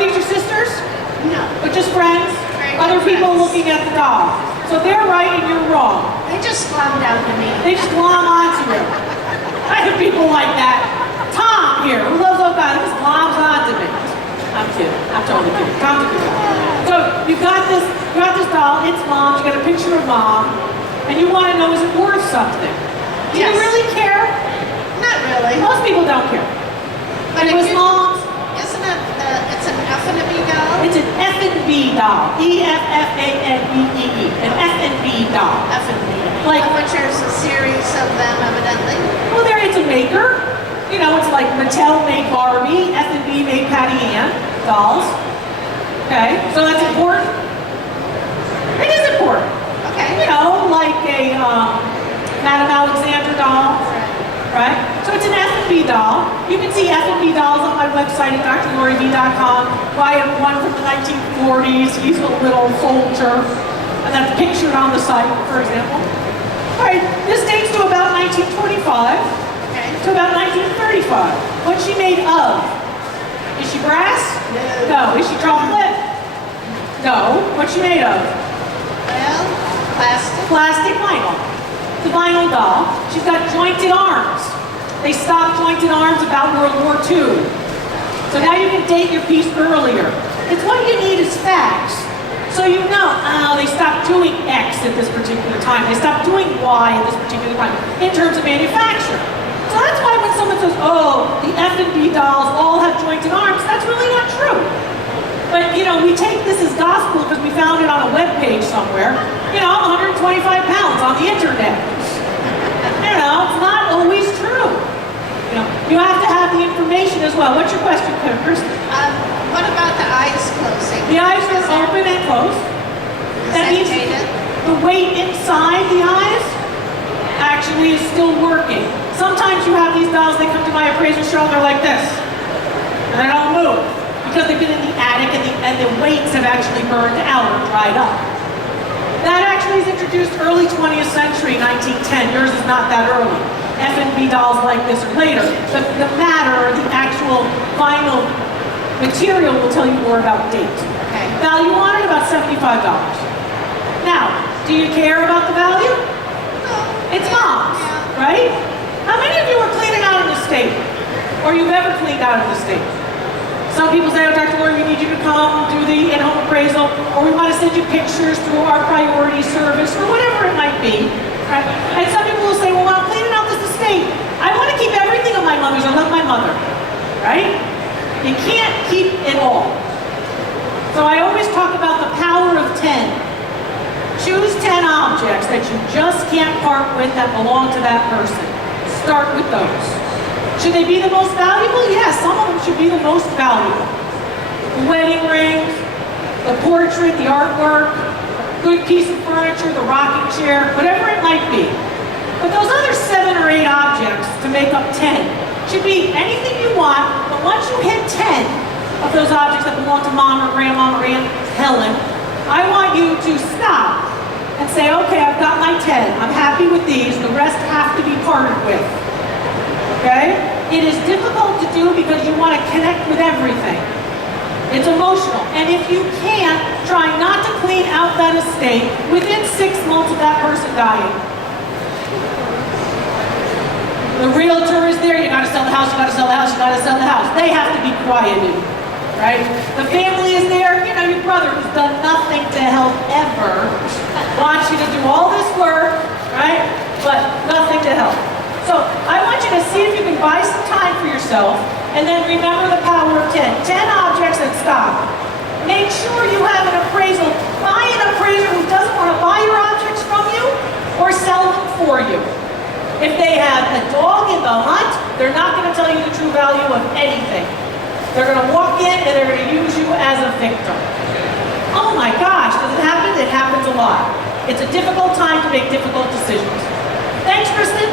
these your sisters? No. But just friends? Very Other good people friends. looking at the doll. So they're right and you're wrong. They just glommed down to me. They just glom onto you. I have people like that. Tom here, who loves Oka, he just gloms onto me. I'm kidding. I'm totally kidding. Tom's a good guy. So you got this doll, it's mom, you got a picture of mom, and you want to know, is it worth something? Do Yes. you really care? Not really. Most people don't care. But It if was you- mom's. Isn't it, it's an Effanbee doll? It's an Effanbee doll. E-F-F-A-N-B-E-E. An Effanbee doll. Effanbee. Like- Of which there's a series of them, evidently. Well, there it's a maker. You know, it's like Mattel made Barbie, F&B made Patty Ann dolls. Okay, so that's important. It is important. Okay. You know, like a Madame Alexander doll, right? So it's an F&B doll. You can see F&B dolls on my website at drloriv.com. I have one from the 1940s. He's a little soldier, and that's pictured on the site, for example. All right, this dates to about 1925. Okay. To about 1935. What's she made of? Is she brass? No. Is she chocolate? No. What's she made of? Well, plastic. Plastic vinyl. It's a vinyl doll. She's got jointed arms. They stopped jointed arms about World War II. So now you can date your piece earlier. It's what you need is facts. So you know, they stopped doing X at this particular time. They stopped doing Y at this particular time in terms of manufacture. So that's why when someone says, oh, the F&B dolls all have jointed arms, that's really not true. But, you know, we take this as gospel because we found it on a web page somewhere. You know, I'm 125 pounds on the internet. You know, it's not always true. You know, you have to have the information as well. What's your question, Kirsten? What about the eyes closing? The eyes are open and closed. That means the weight inside the eyes actually is still working. Sometimes you have these dolls, they come to my appraiser show and they're like this. And they don't move. Because they've been in the attic and the weights have actually burned out or dried up. That actually is introduced early 20th century, 1910. Yours is not that early. F&B dolls like this are later. The matter, the actual vinyl material will tell you more about date. Okay. Value on it, about $75. Now, do you care about the value? No. It's mom's, Yeah. right? How many of you are cleaning out an estate? Or you've ever cleaned out an estate? Some people say, oh, Dr. Lori, we need you to come do the in-home appraisal, or we want to send you pictures through our priority service, or whatever it might be. Right? And some people will say, well, when I'm cleaning out this estate, I want to keep everything of my mother's. I love my mother, right? You can't keep it all. So I always talk about the power of 10. Choose 10 objects that you just can't part with that belong to that person. Start with those. Should they be the most valuable? Yes, some of them should be the most valuable. The wedding ring, the portrait, the artwork, a good piece of furniture, the rocking chair, whatever it might be. But those other 7 or 8 objects to make up 10 should be anything you want, but once you hit 10 of those objects that belong to mom or grandma or Aunt Helen, I want you to stop and say, okay, I've got my 10. I'm happy with these. The rest have to be parted with. Okay? It is difficult to do because you want to connect with everything. It's emotional. And if you can't, try not to clean out that estate within 6 months of that person dying. The realtor is there, you gotta sell the house, you gotta sell the house, you gotta sell the house. They have to be quieted, right? The family is there, you know, your brother who's done nothing to help ever, wants you to do all this work, right? But nothing to help. So I want you to see if you can buy some time for yourself and then remember the power of 10. 10 objects and stop. Make sure you have an appraisal. Buy an appraiser who doesn't want to buy your objects from you or sell them for you. If they have a dog in the hunt, they're not going to tell you the true value of anything. They're going to walk in and they're going to use you as a victim. Oh my gosh, does it happen? It happens a lot. It's a difficult time to make difficult decisions. Thanks, Kristen.